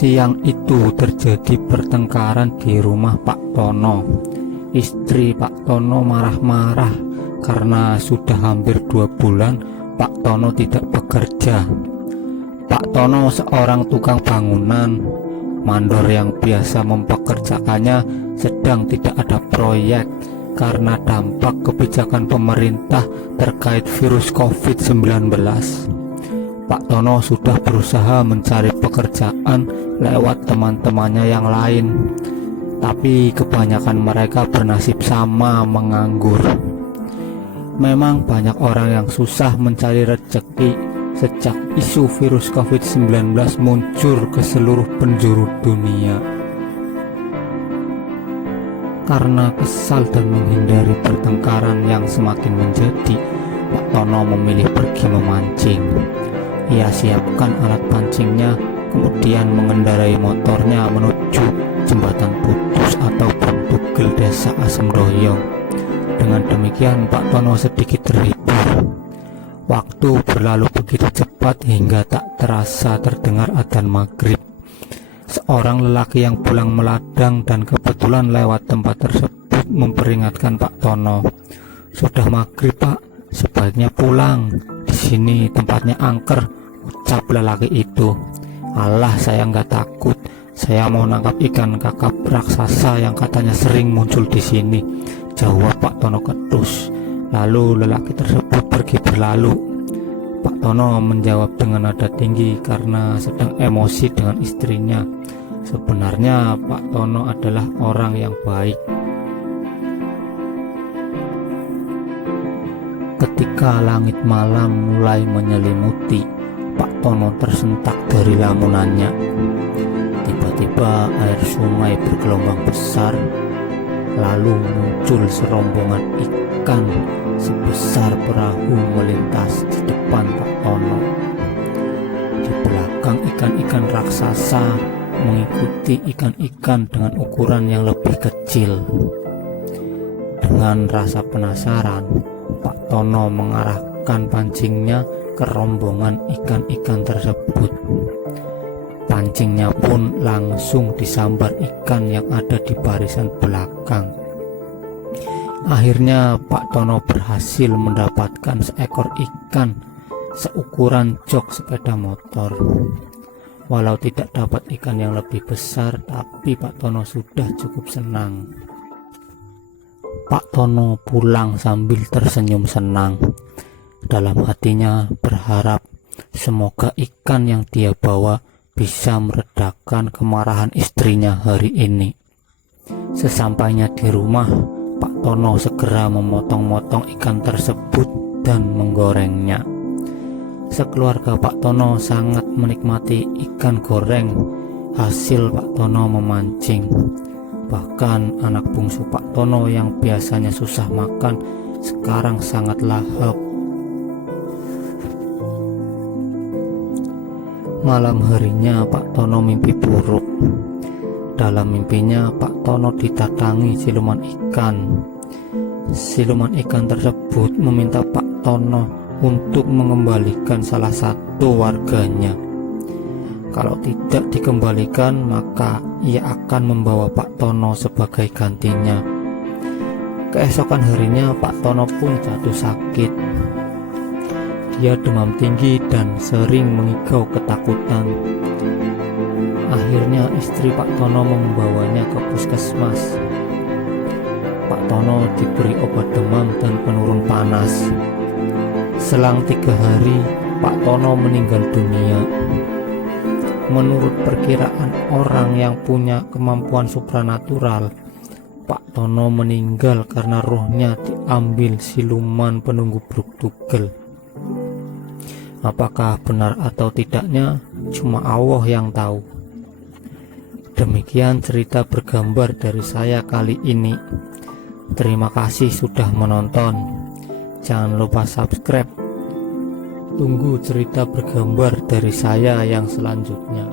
Siang itu terjadi pertengkaran di rumah Pak Tono. Istri Pak Tono marah-marah karena sudah hampir 2 bulan Pak Tono tidak bekerja. Pak Tono seorang tukang bangunan, mandor yang biasa mempekerjakannya sedang tidak ada proyek karena dampak kebijakan pemerintah terkait virus COVID-19. Pak Tono sudah berusaha mencari pekerjaan lewat teman-temannya yang lain, tapi kebanyakan mereka bernasib sama, menganggur. Memang banyak orang yang susah mencari rezeki sejak isu virus COVID-19 muncul ke seluruh penjuru dunia. Karena kesal dan menghindari pertengkaran yang semakin menjadi, Pak Tono memilih pergi memancing. Ia siapkan alat pancingnya, kemudian mengendarai motornya menuju jembatan putus atau Tugel desa Asemdoyong. Dengan demikian Pak Tono sedikit terhibur. Waktu berlalu begitu cepat hingga tak terasa terdengar adzan maghrib. Seorang lelaki yang pulang meladang dan kebetulan lewat tempat tersebut memperingatkan Pak Tono, "Sudah maghrib Pak, sebaiknya pulang. Di sini tempatnya angker," ucap lelaki itu. "Alah, saya nggak takut. Saya mau nangkap ikan kakap raksasa yang katanya sering muncul di sini," jawab Pak Tono ketus. Lalu lelaki tersebut pergi berlalu. Pak Tono menjawab dengan nada tinggi karena sedang emosi dengan istrinya. Sebenarnya Pak Tono adalah orang yang baik. Ketika langit malam mulai menyelimuti, Pak Tono tersentak dari lamunannya. Tiba-tiba air sungai bergelombang besar, lalu muncul serombongan ikan sebesar perahu melintas di depan Pak Tono. Di belakang ikan-ikan raksasa mengikuti ikan-ikan dengan ukuran yang lebih kecil. Dengan rasa penasaran, Pak Tono mengarahkan pancingnya ke rombongan ikan-ikan tersebut. Pancingnya pun langsung disambar ikan yang ada di barisan belakang. Akhirnya Pak Tono berhasil mendapatkan seekor ikan seukuran jok sepeda motor. Walau tidak dapat ikan yang lebih besar, tapi Pak Tono sudah cukup senang. Pak Tono pulang sambil tersenyum senang. Dalam hatinya berharap semoga ikan yang dia bawa bisa meredakan kemarahan istrinya hari ini. Sesampainya di rumah, Pak Tono segera memotong-motong ikan tersebut dan menggorengnya. Sekeluarga Pak Tono sangat menikmati ikan goreng hasil Pak Tono memancing. Bahkan anak bungsu Pak Tono yang biasanya susah makan sekarang sangat lahap. Malam harinya Pak Tono mimpi buruk. Dalam mimpinya Pak Tono didatangi siluman ikan. Siluman ikan tersebut meminta Pak Tono untuk mengembalikan salah satu warganya. Kalau tidak dikembalikan, maka ia akan membawa Pak Tono sebagai gantinya. Keesokan harinya Pak Tono pun jatuh sakit. Dia demam tinggi dan sering mengigau ketakutan. Akhirnya istri Pak Tono membawanya ke puskesmas. Pak Tono diberi obat demam dan penurun panas. Selang 3 hari, Pak Tono meninggal dunia. Menurut perkiraan orang yang punya kemampuan supranatural, Pak Tono meninggal karena rohnya diambil siluman penunggu Bruk Tugel. Apakah benar atau tidaknya, cuma Allah yang tahu. Demikian cerita bergambar dari saya kali ini. Terima kasih sudah menonton. Jangan lupa subscribe. Tunggu cerita bergambar dari saya yang selanjutnya.